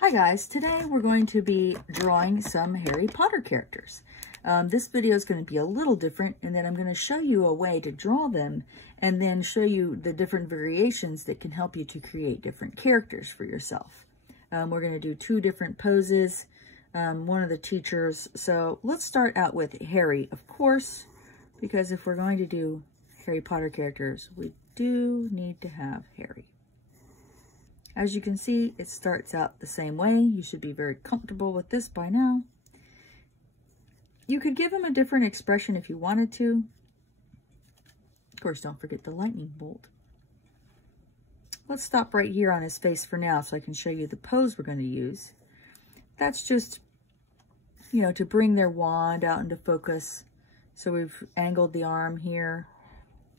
Hi guys, today we're going to be drawing some Harry Potter characters. This video is going to be a little different, and then I'm going to show you a way to draw them and then show you the different variations that can help you to create different characters for yourself. We're going to do two different poses, one of the teachers. So let's start out with Harry, of course, because if we're going to do Harry Potter characters, we do need to have Harry. As you can see, it starts out the same way. You should be very comfortable with this by now. You could give him a different expression if you wanted to. Of course, don't forget the lightning bolt. Let's stop right here on his face for now so I can show you the pose we're going to use. That's just, you know, to bring their wand out into focus. So we've angled the arm here,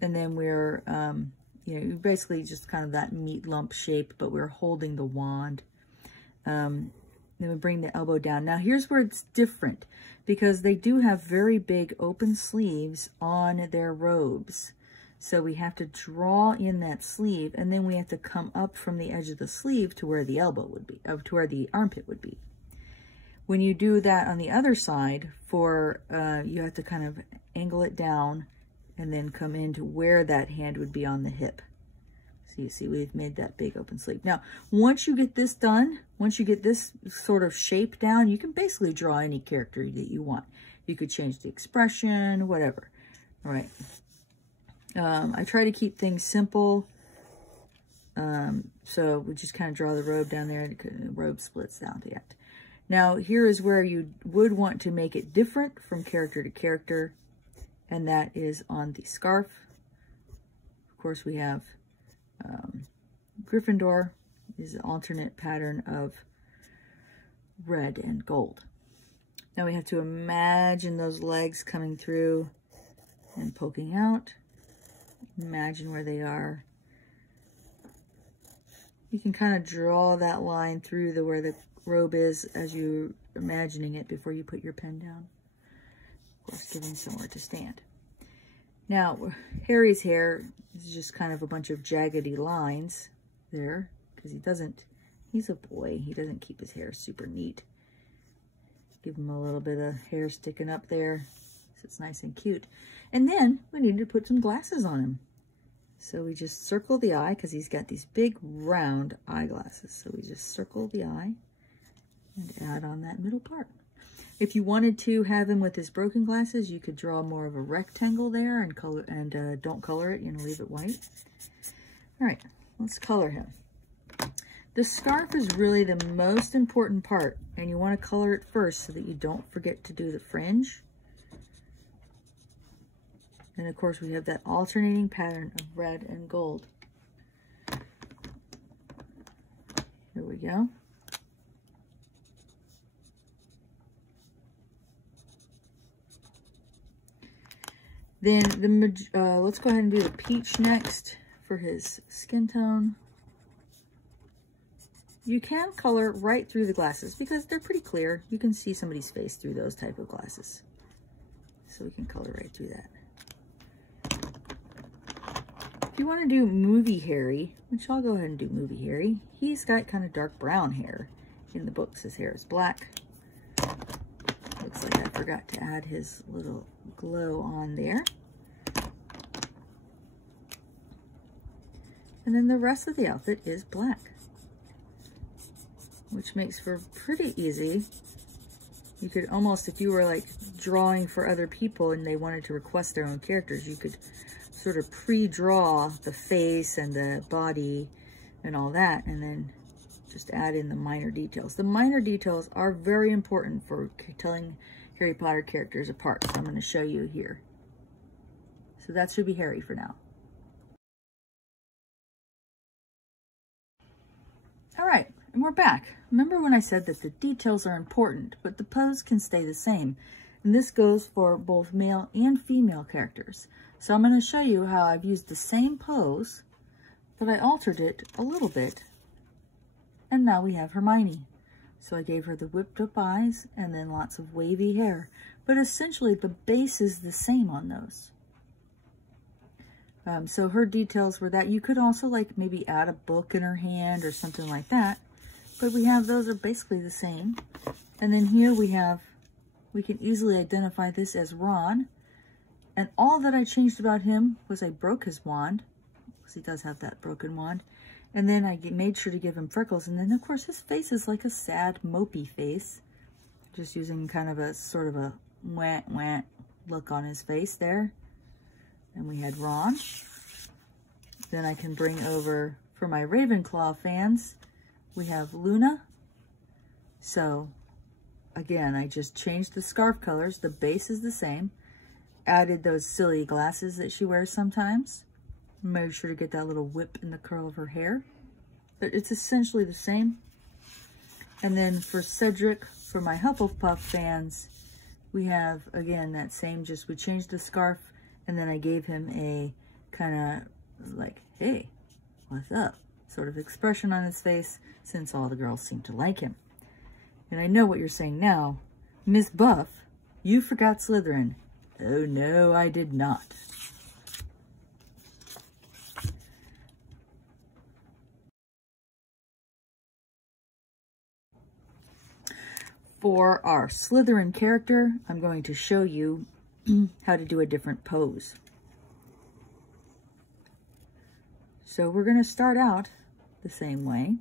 and then we're, you know, basically just kind of that meat lump shape, but we're holding the wand. Then we bring the elbow down. Now here's where it's different, because they do have very big open sleeves on their robes. So we have to draw in that sleeve, and then we have to come up from the edge of the sleeve to where the elbow would be, to where the armpit would be. When you do that on the other side, you have to kind of angle it down and then come into where that hand would be on the hip. So you see we've made that big open sleeve. Now, once you get this done, once you get this sort of shape down, you can basically draw any character that you want. You could change the expression, whatever. All right. I try to keep things simple. So we just kind of draw the robe down there, and the robe splits down to the end. Now, here is where you would want to make it different from character to character, and that is on the scarf. Of course, we have Gryffindor is an alternate pattern of red and gold. Now we have to imagine those legs coming through and poking out. Imagine where they are. You can kind of draw that line through where the robe is as you're imagining it before you put your pen down. Of course, giving somewhere to stand. Now, Harry's hair is just kind of a bunch of jaggedy lines there, because he's a boy. He doesn't keep his hair super neat. Give him a little bit of hair sticking up there so it's nice and cute. And then we need to put some glasses on him. So we just circle the eye, because he's got these big round eyeglasses. So we just circle the eye and add on that middle part. If you wanted to have him with his broken glasses, you could draw more of a rectangle there and color, and don't color it, you know, leave it white. All right, let's color him. The scarf is really the most important part, and you want to color it first so that you don't forget to do the fringe. And of course, we have that alternating pattern of red and gold. Here we go. Then let's go ahead and do the peach next for his skin tone. You can color right through the glasses because they're pretty clear. You can see somebody's face through those type of glasses. So we can color right through that. If you want to do movie Harry, which I'll go ahead and do movie Harry, he's got kind of dark brown hair. In the books, his hair is black. Looks like I forgot to add his little glow on there. And then the rest of the outfit is black, which makes for pretty easy. You could almost, if you were like drawing for other people and they wanted to request their own characters, you could sort of pre-draw the face and the body and all that, and then just add in the minor details. The minor details are very important for telling Harry Potter characters apart. So I'm going to show you here. So that should be Harry for now. All right, and we're back. Remember when I said that the details are important, but the pose can stay the same. And this goes for both male and female characters. So I'm going to show you how I've used the same pose, but I altered it a little bit. And now we have Hermione. So I gave her the whipped up eyes and then lots of wavy hair. But essentially the base is the same on those. So her details were that. You could also like maybe add a book in her hand or something like that. but we have, those are basically the same. And then here we can easily identify this as Ron. And all that I changed about him was I broke his wand, because he does have that broken wand. And then I made sure to give him freckles. And then, of course, his face is like a sad, mopey face. Just using kind of a sort of a wah look on his face there. And we had Ron. Then I can bring over, for my Ravenclaw fans, we have Luna. So, again, I just changed the scarf colors. The base is the same. Added those silly glasses that she wears sometimes. Made sure to get that little whip in the curl of her hair. But it's essentially the same. And then for Cedric, for my Hufflepuff fans, we have, again, that same, just we changed the scarf, and then I gave him a kind of like, hey, what's up, sort of expression on his face, since all the girls seem to like him. And I know what you're saying now. Miss Buff, you forgot Slytherin. Oh no, I did not. For our Slytherin character, I'm going to show you how to do a different pose. So we're going to start out the same way.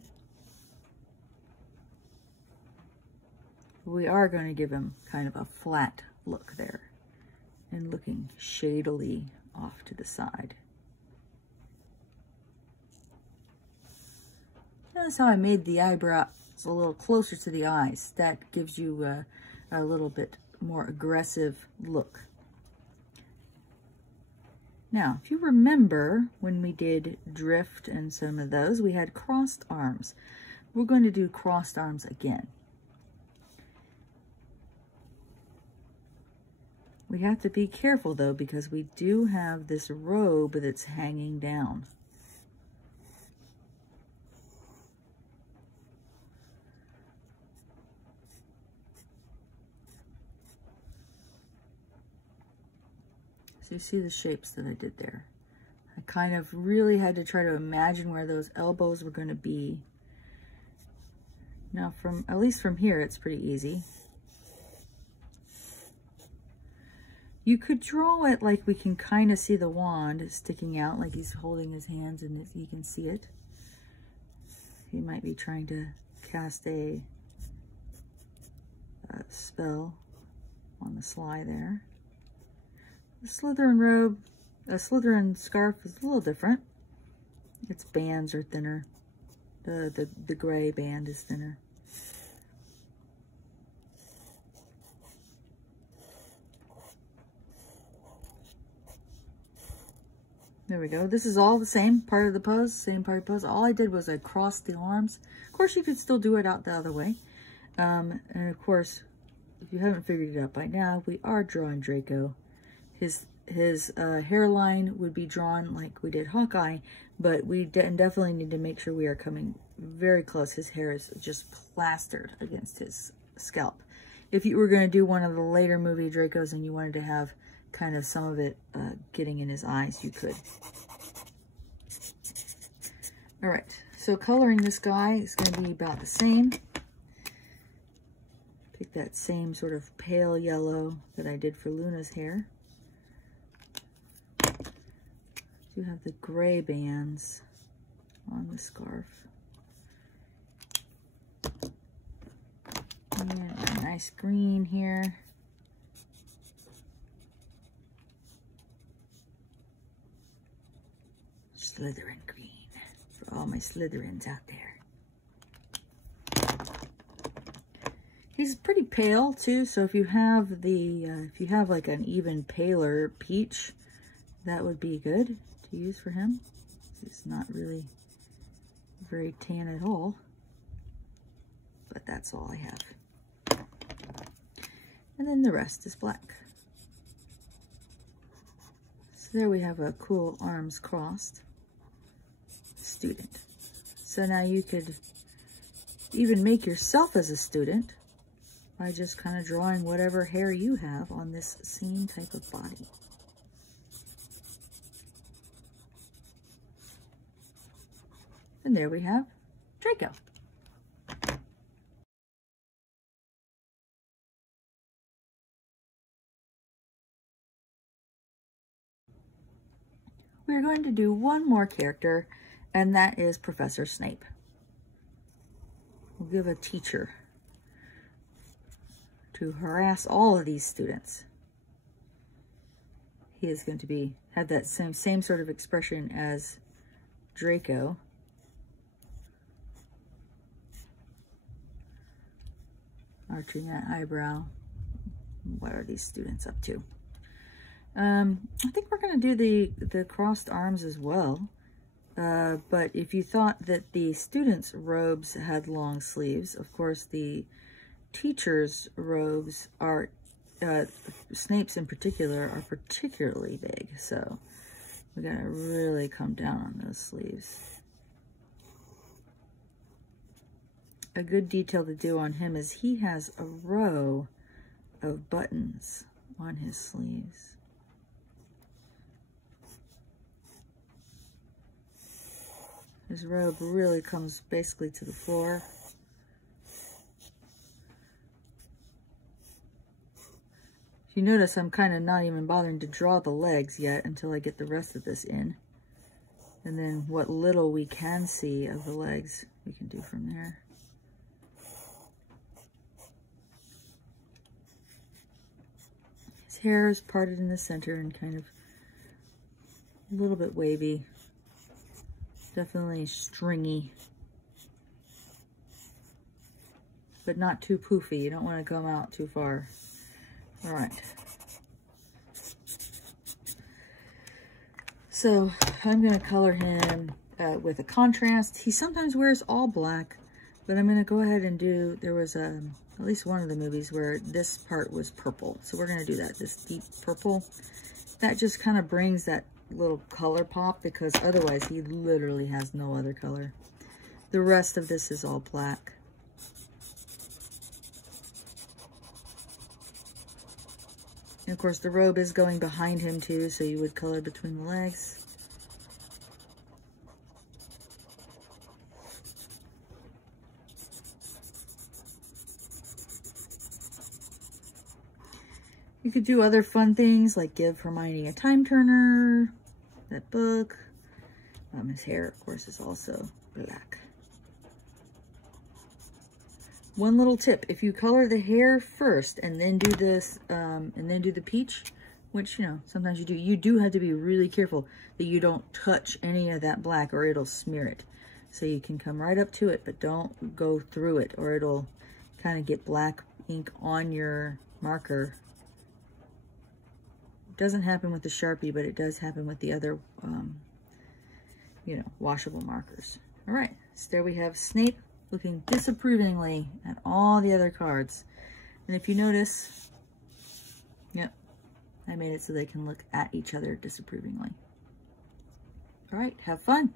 We are going to give him kind of a flat look there and looking shadily off to the side. Notice how I made the eyebrows a little closer to the eyes. That gives you a little bit more aggressive look. Now, if you remember when we did Drift and some of those, we had crossed arms. We're going to do crossed arms again. We have to be careful though, because we do have this robe that's hanging down. So you see the shapes that I did there. I kind of really had to try to imagine where those elbows were going to be. Now, at least from here, it's pretty easy. You could draw it like we can kind of see the wand sticking out, like he's holding his hands and you can see it. He might be trying to cast a spell on the sly there. The Slytherin robe, a Slytherin scarf is a little different. Its bands are thinner. The gray band is thinner. There we go. This is all the same part of the pose, same part of the pose. All I did was I crossed the arms. Of course, you could still do it out the other way. And of course, if you haven't figured it out by now, we are drawing Draco. His hairline would be drawn like we did Hawkeye, but we definitely need to make sure we are coming very close. His hair is just plastered against his scalp. If you were going to do one of the later movie Dracos and you wanted to have kind of some of it getting in his eyes, you could. All right, so coloring this guy is going to be about the same. Pick that same sort of pale yellow that I did for Luna's hair. You have the gray bands on the scarf. And a nice green here. Slytherin green for all my Slytherins out there. He's pretty pale too, so if you have like an even paler peach, that would be good to use for him. He's not really very tan at all, but that's all I have. And then the rest is black. So there we have a cool arms crossed student. So now you could even make yourself as a student by just kind of drawing whatever hair you have on this same type of body. And there we have Draco. We're going to do one more character, and that is Professor Snape. We'll give a teacher to harass all of these students. He is going to have that same sort of expression as Draco. Arching that eyebrow. What are these students up to? I think we're going to do the crossed arms as well. But if you thought that the students' robes had long sleeves, of course the teachers' robes are, Snape's in particular, are particularly big. So we got to really come down on those sleeves. A good detail to do on him is he has a row of buttons on his sleeves. His robe really comes basically to the floor. If you notice, I'm kind of not even bothering to draw the legs yet until I get the rest of this in. And then what little we can see of the legs, we can do from there. His hair is parted in the center and kind of a little bit wavy. Definitely stringy, but not too poofy. You don't want to come out too far. All right. So I'm going to color him with a contrast. He sometimes wears all black, but I'm going to go ahead and do, there was at least one of the movies where this part was purple. So we're going to do that, this deep purple. That just kind of brings that little color pop, because otherwise he literally has no other color. The rest of this is all black. And of course the robe is going behind him too, so you would color between the legs. You could do other fun things like give Hermione a time turner, that book. His hair, of course, is also black. One little tip: if you color the hair first and then do this, and then do the peach, which, you know, sometimes you do have to be really careful that you don't touch any of that black or it'll smear it. So you can come right up to it, but don't go through it or it'll kind of get black ink on your marker. Doesn't happen with the Sharpie, but it does happen with the other, you know, washable markers. All right, so there we have Snape looking disapprovingly at all the other cards. And if you notice, yep, I made it so they can look at each other disapprovingly. All right, have fun.